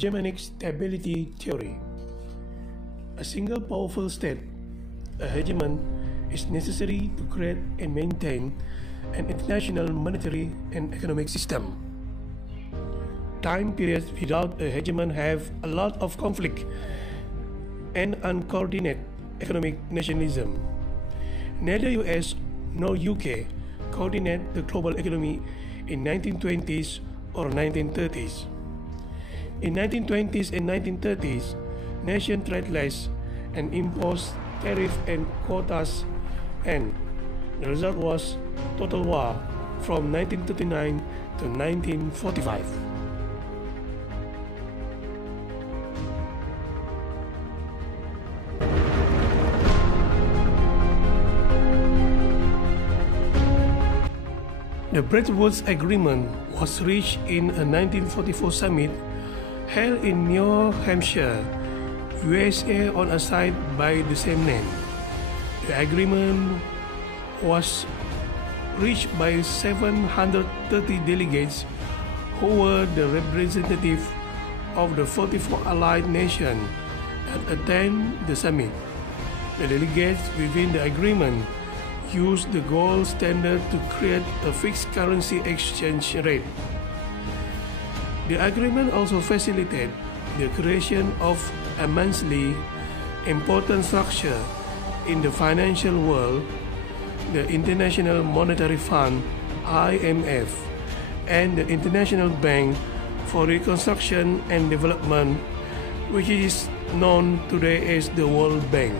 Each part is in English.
Hegemonic stability theory. A single powerful state, a hegemon, is necessary to create and maintain an international monetary and economic system. Time periods without a hegemon have a lot of conflict and uncoordinated economic nationalism. Neither US nor UK coordinate the global economy in 1920s or 1930s. In 1920s and 1930s, nations trade less and imposed tariff and quotas, and the result was total war from 1939 to 1945. The Bretton Woods Agreement was reached in a 1944 summit held in New Hampshire, USA, on a site by the same name. The agreement was reached by 730 delegates who were the representatives of the 44 allied nations that attended the summit. The delegates within the agreement used the gold standard to create a fixed currency exchange rate. The agreement also facilitated the creation of a immensely important structure in the financial world, the International Monetary Fund (IMF) and the International Bank for Reconstruction and Development, which is known today as the World Bank.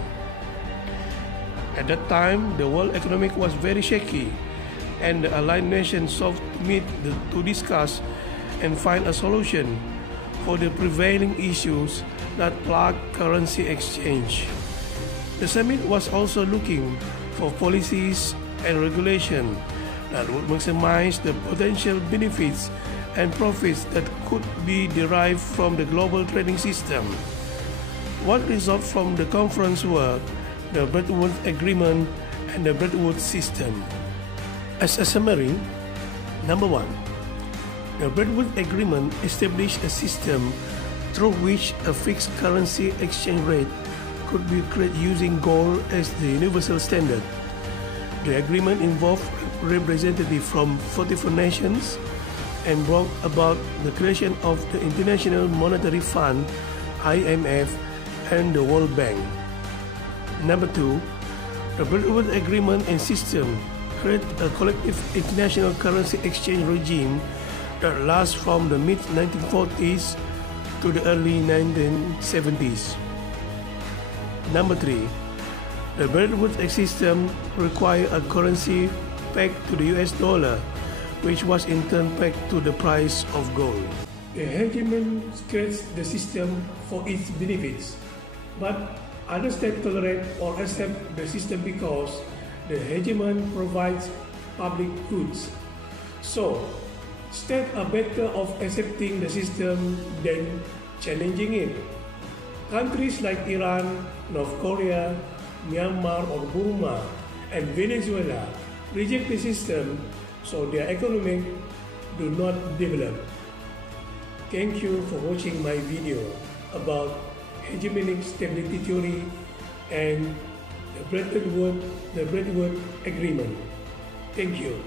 At that time, the world economic was very shaky, and the allied nations sought to meet to discuss and find a solution for the prevailing issues that plagued currency exchange. The summit was also looking for policies and regulation that would maximize the potential benefits and profits that could be derived from the global trading system. What resulted from the conference were the Bretton Woods Agreement and the Bretton Woods System. As a summary, number 1, the Bretton Woods Agreement established a system through which a fixed currency exchange rate could be created using gold as the universal standard. The agreement involved representatives from 44 nations and brought about the creation of the International Monetary Fund (IMF) and the World Bank. Number 2, the Bretton Woods Agreement and system created a collective international currency exchange regime that lasts from the mid-1940s to the early 1970s. Number 3, the Bretton Woods system required a currency pegged to the US dollar, which was in turn pegged to the price of gold. The hegemon creates the system for its benefits, but other states tolerate or accept the system because the hegemon provides public goods. So, states are better off accepting the system than challenging it. Countries like Iran, North Korea, Myanmar or Burma, and Venezuela reject the system, so their economy do not develop. Thank you for watching my video about hegemonic stability theory and the Bretton Woods Agreement. Thank you.